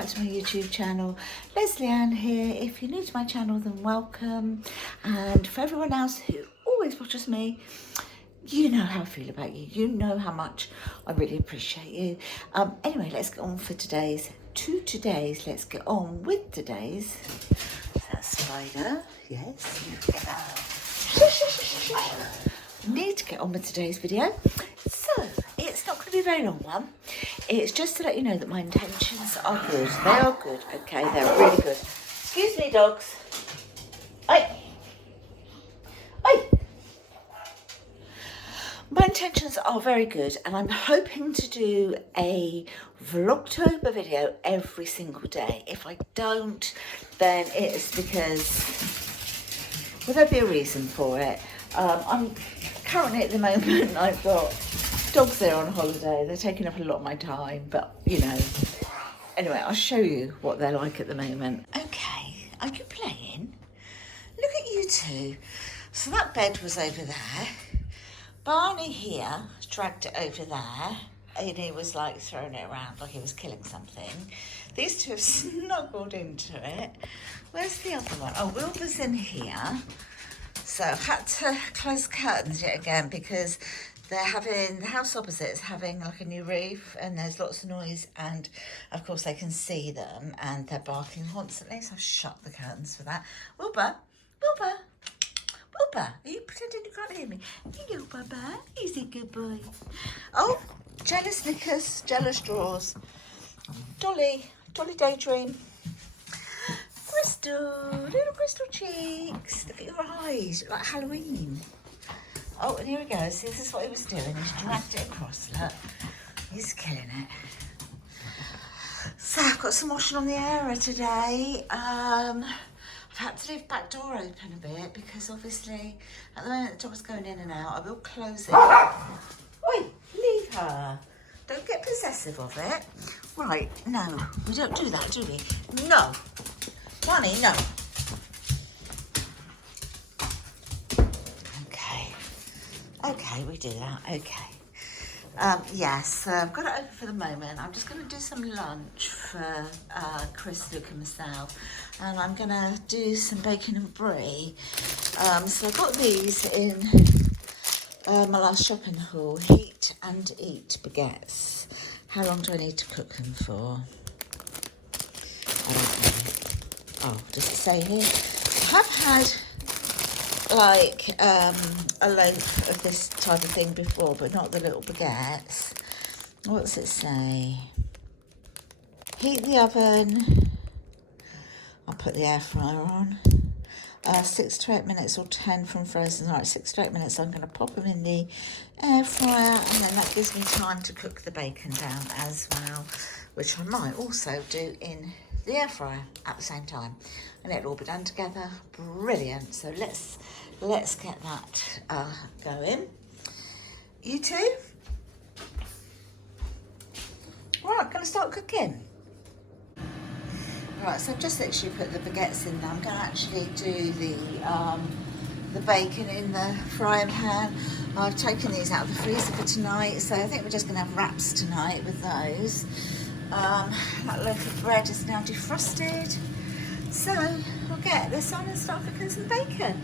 back to my YouTube channel. Lesleyanne here. If you're new to my channel, then welcome. And for everyone else who always watches me, you know how I feel about you. You know how much I really appreciate you. Anyway, let's get on for today's. Let's get on with today's. That spider, yes. Need to get on with today's video. So, it's not going to be a very long one. It's just to let you know that my intentions are good. They are good, okay? They're really good. Excuse me, dogs. Oi. Oi. My intentions are very good, and I'm hoping to do a Vlogtober video every single day. If I don't, then it's because, well, there'll be a reason for it. I'm currently at the moment, I've got dogs there on holiday. They're taking up a lot of my time, but you know. Anyway, I'll show you what they're like at the moment. Okay, are you playing? Look at you two. So that bed was over there. Barney here dragged it over there, and he was like throwing it around like he was killing something. These two have snuggled into it. Where's the other one? Oh, Wilbur's in here. So I've had to close the curtains yet again because they're having, the house opposite is having like a new roof and there's lots of noise, and of course they can see them and they're barking constantly, so I've shut the curtains for that. Wilbur, Wilbur, Wilbur, are you pretending you can't hear me? Hello, Baba, he's a good boy. Oh, jealous knickers, jealous drawers. Dolly, Dolly Daydream. Crystal, little crystal cheeks. Look at your eyes, like Halloween. Oh, and here he goes. This is what he was doing. He's dragged it across, look. He's killing it. So I've got some washing on the area today. I've had to leave the back door open a bit because obviously at the moment the dog's going in and out. I will close it. Oi, leave her. Don't get possessive of it. Right, no, we don't do that, do we? No. Bunny, no. Okay, we do that. Okay. Yes, so I've got it open for the moment. I'm just going to do some lunch for Chris, Luke and myself. And I'm going to do some bacon and brie. So I got these in my last shopping haul. Heat and eat baguettes. How long do I need to cook them for? I don't know. Oh, does it say here? I have had like a loaf of this type of thing before, but not the little baguettes. What's it say? Heat the oven. I'll put the air fryer on. 6 to 8 minutes or 10 from frozen. All right, 6 to 8 minutes. I'm going to pop them in the air fryer, and then that gives me time to cook the bacon down as well, which I might also do in the air fryer at the same time, and it'll all be done together. Brilliant. So let's get that going. You two? Right, gonna start cooking. Right, so I've just literally put the baguettes in now. I'm gonna actually do the bacon in the frying pan. I've taken these out of the freezer for tonight, so I think we're just gonna have wraps tonight with those. That loaf of bread is now defrosted, so we'll get this on and start cooking some bacon.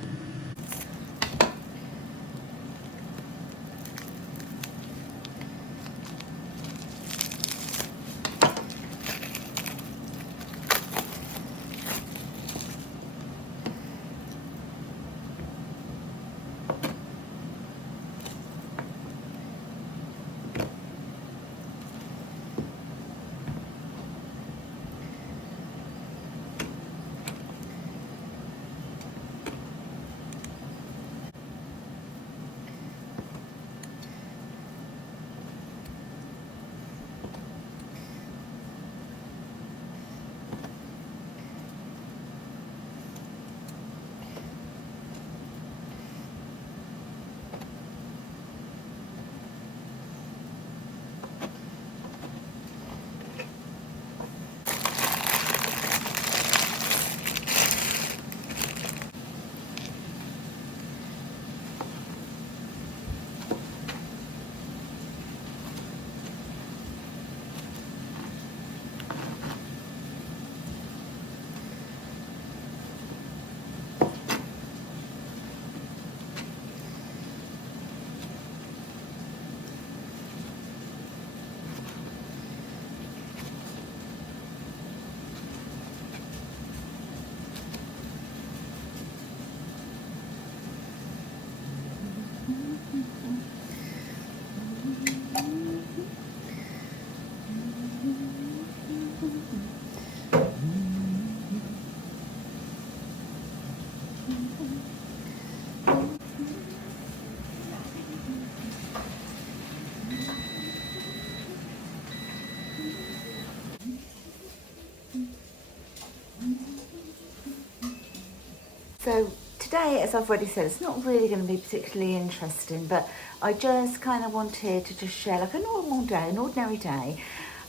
So today, as I've already said, it's not really going to be particularly interesting, but I just kind of wanted to just share like a normal day, an ordinary day,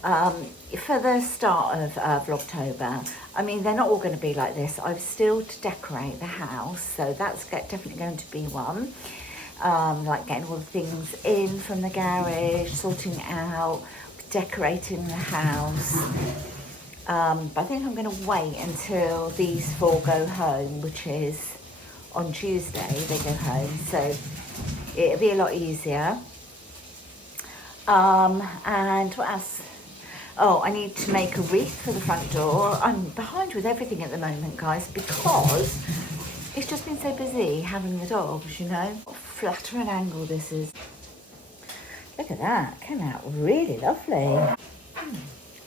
for the start of Vlogtober. I mean, they're not all going to be like this. I've still to decorate the house, so that's definitely going to be one. Like getting all the things in from the garage, sorting it out, decorating the house. But I think I'm going to wait until these four go home, which is on Tuesday they go home, so it'll be a lot easier. And what else? Oh, I need to make a wreath for the front door. I'm behind with everything at the moment, guys, because it's just been so busy having the dogs, you know. What flatter an angle this is. Look at that, came out really lovely.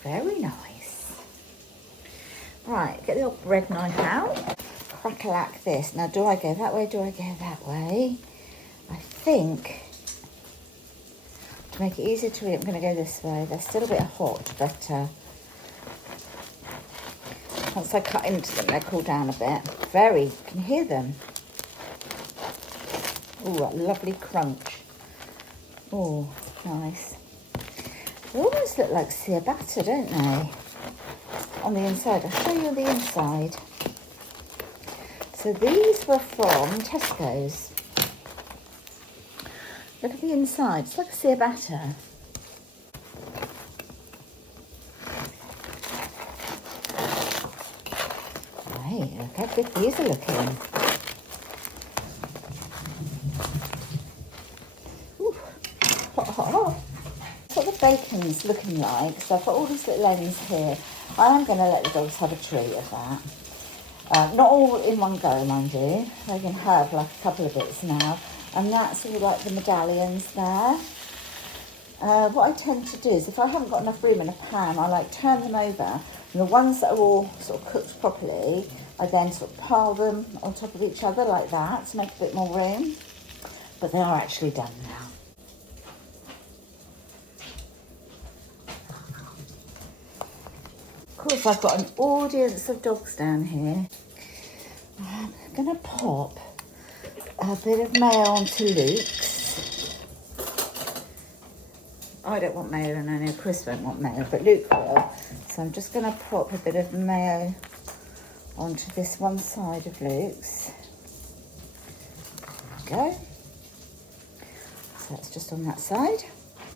Very nice. Right, get the old bread knife out. Crack-a-lack this. Now, do I go that way? Do I go that way? I think, to make it easier to eat, I'm going to go this way. They're still a bit hot, but once I cut into them, they cool down a bit. Very, can you hear them? Oh, that lovely crunch. Oh, nice. They almost look like ciabatta, don't they? On the inside. I'll show you on the inside. So these were from Tesco's. Look at the inside. It's like a ciabatta. Right, look how good these are looking. Ooh. Hot, hot, hot. That's what the bacon's looking like. So I've got all these little ends here. I am going to let the dogs have a treat of that. Not all in one go, mind you. They can have like a couple of bits now. And that's all like the medallions there. What I tend to do is if I haven't got enough room in a pan, I like turn them over. And the ones that are all sort of cooked properly, I then sort of pile them on top of each other like that to make a bit more room. But they are actually done now. Of course, I've got an audience of dogs down here. I'm going to pop a bit of mayo onto Luke's. I don't want mayo, and I know Chris won't want mayo, but Luke will. So I'm just going to pop a bit of mayo onto this one side of Luke's. There we go. So that's just on that side.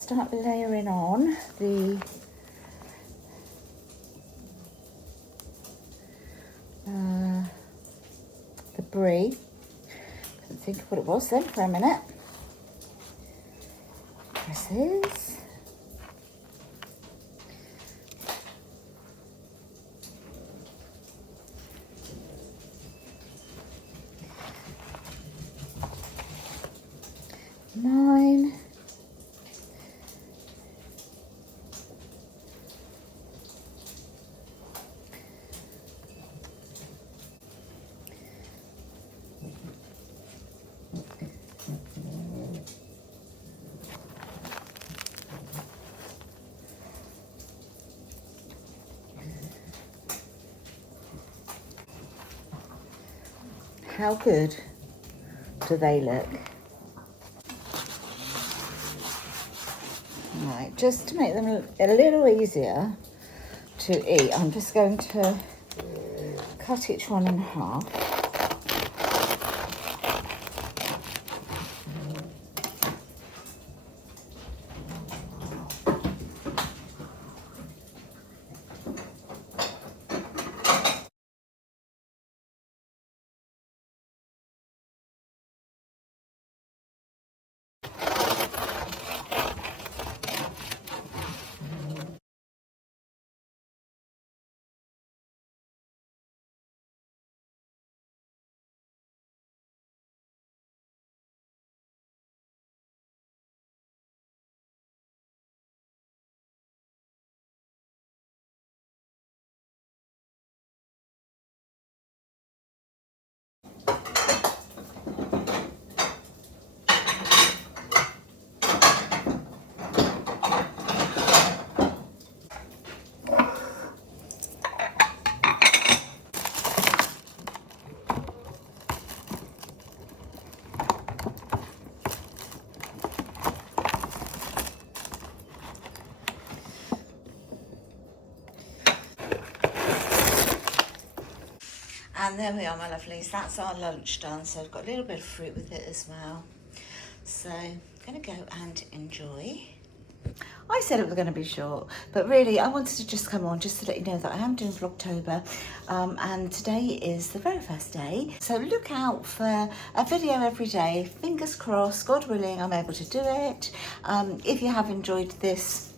Start layering on the brie. Couldn't think of what it was then for a minute. This is. Mine. How good do they look? Right, just to make them a little easier to eat, I'm just going to cut each one in half. And there we are, my lovelies. That's our lunch done. So I've got a little bit of fruit with it as well. So I'm going to go and enjoy. I said it was going to be short, but really I wanted to just come on just to let you know that I am doing Vlogtober, and today is the very first day. So look out for a video every day. Fingers crossed, God willing, I'm able to do it. If you have enjoyed this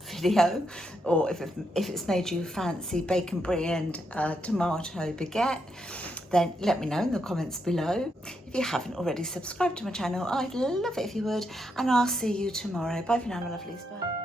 video, or if it's made you fancy bacon brie and tomato baguette, then let me know in the comments below. If you haven't already subscribed to my channel, I'd love it if you would, and I'll see you tomorrow. Bye for now, my lovelies. Bye.